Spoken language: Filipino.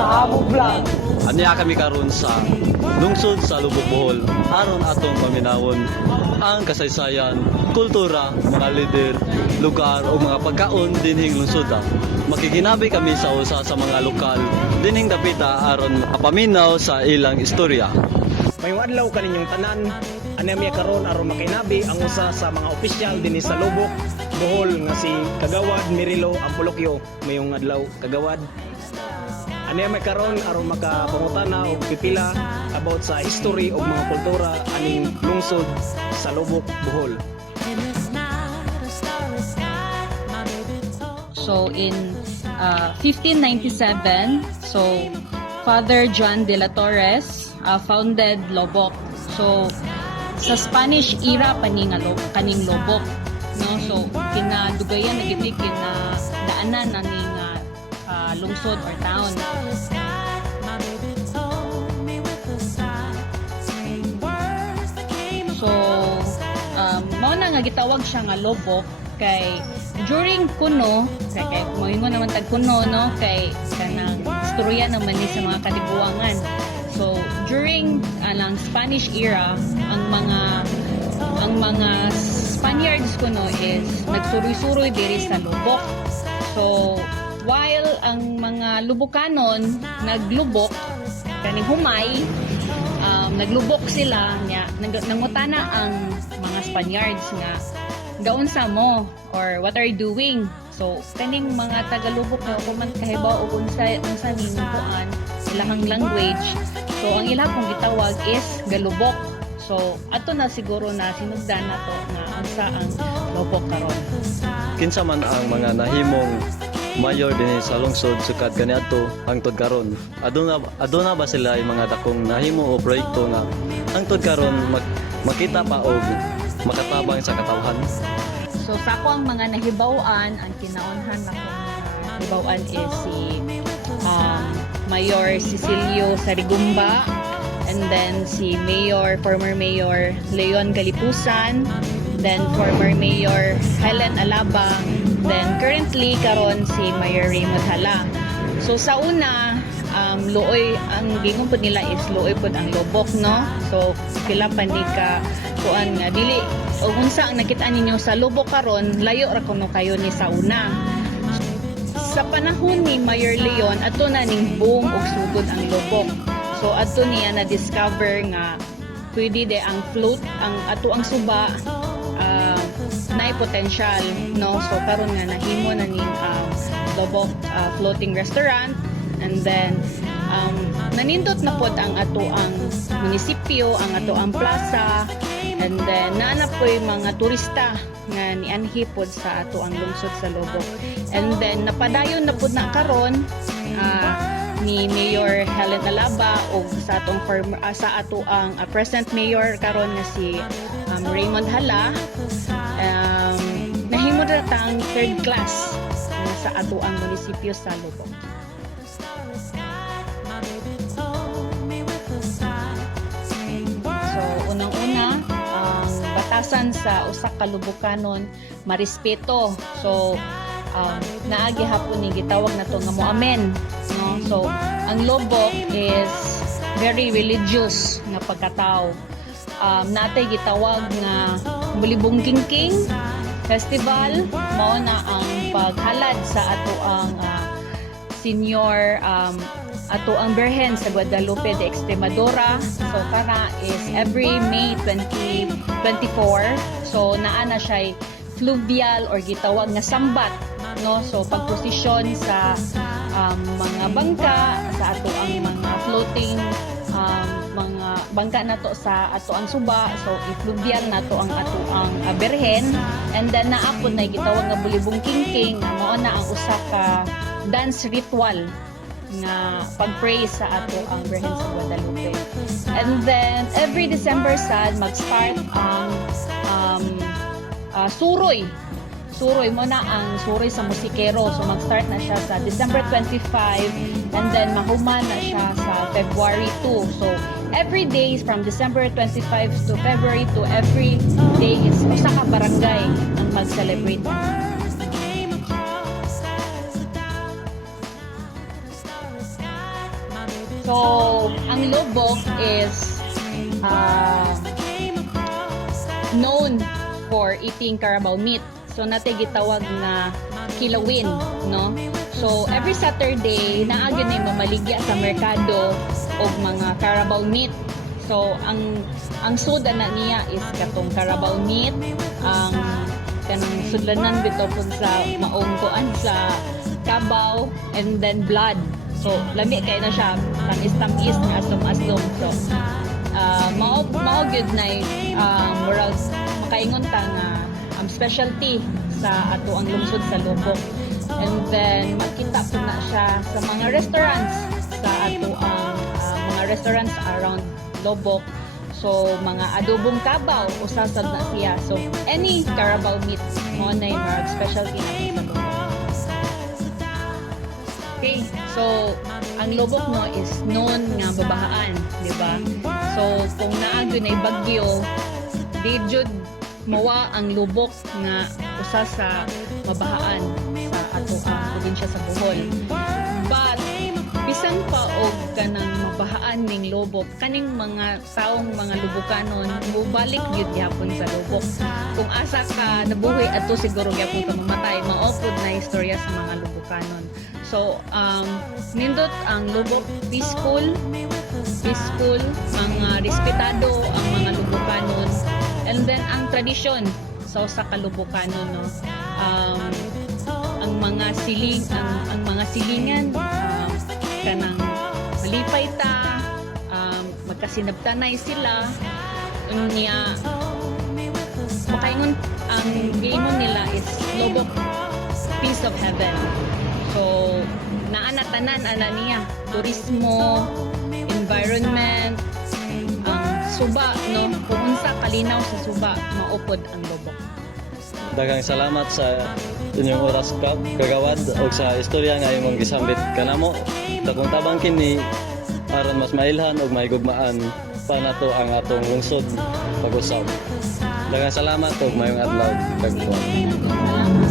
sa among vlog. Aniya kami karon sa lungsod sa Lubuk Bohol aron atong paminawon ang kasaysayan, kultura, mga lider, lugar o mga pagkaon dinhing lungsoda. Makikinabi kami sa usa sa mga lokal dinhing dapita aron mapaminaw sa ilang istorya. May adlaw kaninyong tanan, anemiya karon aron makinabi ang usa sa mga opisyal dinhi sa Lubuk Bohol nga si Kagawad Mirilo Ampolokyo. Mayong adlaw Kagawad. Anemiya karon aron makapangutana og pipila about sa history o mga kultura aning lungsod sa Lubuk Bohol. So in 1597, so Father John de la Torres founded Lobok. So sa Spanish era kaning Lobok, no? So kinadugayan na gid ni kinadaanan na ning lungsod or town. So mao na nga gitawag siya nga Lobok kay during kuno kay moingon naman tag kuno, no, kay kanang istorya naman ni sa mga kalibuangan. So during ang Spanish era, ang mga Spaniards kuno is nagsuroy-suroy diri sa Lubok. So while ang mga Lubukanon naglubok kaning humay, naglubok sila nya nangutana ang mga Spaniards nga gaunsa mo or what are you doing. So kaning mga tagalubok na ko man kahibaw og unsa nimong kuan ilahang language. So ang ila kong gitawag is galubok. So ato na siguro na sinugdan nato nga unsa ang lubok karon. Kinsa man ang mga nahimong mayor dinhi sa lungsod sukad kaniadto hangtod karon. Aduna ba sila ay mga dakong nahimo o proyekto nga hangtod karon makita pa og makatabang sa katawhan? So sa ako ang mga nahibaw-an, ang kinaunhan na kong nahibaw-an is si Mayor Cecilio Sarigumba, and then si former Mayor Leon Galipusan, then former Mayor Helen Alabang, then currently karon si Mayor Raymond Hala. So sa una, luoy ang gingon po nila is luoy po ang Lobok, no? So pila pa ni ka kuan nga dili o unsa ang nakita ninyo sa Lobok karon layo ra kuno kayo ni sa una. Sa panahon ni Mayor Leon ato na ning boom og sugod ang Lobok. So ato niya na discover nga pwede de ang float ang ato ang suba naay potential, no? So karon nga nahimo na ning Lobok floating restaurant, and then nanindot na pod ang ato ang munisipyo, ang ato ang plaza, and then naana po yung mga turista nga nianhi pod sa ato ang lungsod sa Lobok. And then napadayon na pod na karon ni Mayor Helen Alaba o sa atong sa ato ang present mayor karon nga si Raymond Hala. Nahimo na tang third class sa ato ang munisipyo sa Lobok. So unang-una, ang batasan sa usa ka Lubukanon marespeto. So naagi hapon ni gitawag na to nga moamen, no? So ang Lobok is very religious nga pagkatao. Natay gitawag nga Bulibong Kingking Festival, mao na ang paghalad sa ato ang senior ato ang Birhen sa Guadalupe de Extremadura. So kana is every May 2024. So naa na siya fluvial or gitawag nga sambat, no? So pagprosesyon sa mga bangka sa ato ang mga floating mga bangka nato sa ato ang suba. So i-fluvial nato ang ato ang Birhen, and then naapod na gitawag nga Bulibong Kingking, mao na ang usa ka dance ritual nga pag-pray sa ato ang Birhen sa Guadalupe. And then every December sad mag-start ang suroy mo na ang suroy sa musikero. So mag-start na siya sa December 25, and then mahuman na siya sa February 2. So every day from December 25 to February 2, every day is usa ka barangay ang mag-celebrate. So, ang Lubok is known for eating carabao meat. So, natay gitawag na kilawin, no? So, every Saturday, naagyo na yung mamaligya sa merkado o mga carabao meat. So, ang suda na niya is katong carabao meat, ang kanang sudlanan dito po sa maong kuan sa kabaw, and then blood. So, lami kay na siya, tamis-tamis, aslom-aslom. So, mao gyud na moral makaingon ta nga specialty sa ato ang lungsod sa Lubok. And then makita po na siya sa mga restaurants sa ato ang mga restaurants around Lubok. So mga adobong kabaw usasad na siya. So any carabao meat mo na yung specialty natin sa Lubok. Okay, so ang Lubok no is known nga babahaan, di ba? So kung naagyo na bagyo, di jud mawa ang Lubok nga usa sa mabahaan sa ato ang probinsya sa Bohol. But bisan pa og kanang mabahaan ning Lubok, kaning mga taong mga Lubokanon mubalik gyud gyapon sa Lubok. Kung asa ka nabuhi adto siguro gyapon ka mamatay, maopod na istorya sa mga Lubokanon. So nindot ang Lubok, peaceful, mga respetado ang mga Lubokanon. And then ang tradisyon sa Kalubokanon, no, ang mga silingan kanang malipay ta, magkasinabtanay sila niya, makaingon ang giingon nila is Lubok piece of heaven. So naana tanan ana niya, turismo, environment, suba, no? Kung unsa kalinaw sa suba, maupod ang Lubok. Daghang salamat sa inyong oras kagawad o sa istorya nga imong gisambit kanamo. Takong tabang kini aron mas mailhan og maigugmaan pa nato ang atong lungsod pag-usab. Daghang salamat og mayong adlaw kagawad. Salamat.